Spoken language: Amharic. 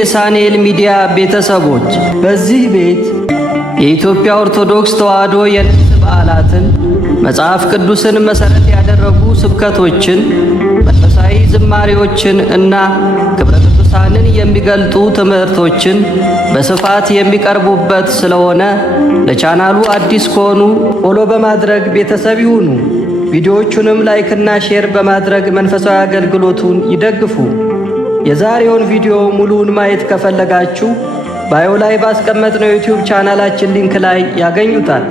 የሳኔል ሚዲያ ቤተሰቦች በዚህ ቤት የኢትዮጵያ ኦርቶዶክስ ተዋሕዶ የንግስ በዓላትን፣ መጽሐፍ ቅዱስን መሠረት ያደረጉ ስብከቶችን፣ መንፈሳዊ ዝማሬዎችን እና ክብረ ቅዱሳንን የሚገልጡ ትምህርቶችን በስፋት የሚቀርቡበት ስለሆነ ለቻናሉ አዲስ ከሆኑ ፎሎ በማድረግ ቤተሰብ ይሁኑ። ቪዲዮዎቹንም ላይክና ሼር በማድረግ መንፈሳዊ አገልግሎቱን ይደግፉ። የዛሬውን ቪዲዮ ሙሉውን ማየት ከፈለጋችሁ ባዮ ላይ ባስቀመጥነው ዩቲዩብ ቻናላችን ሊንክ ላይ ያገኙታል።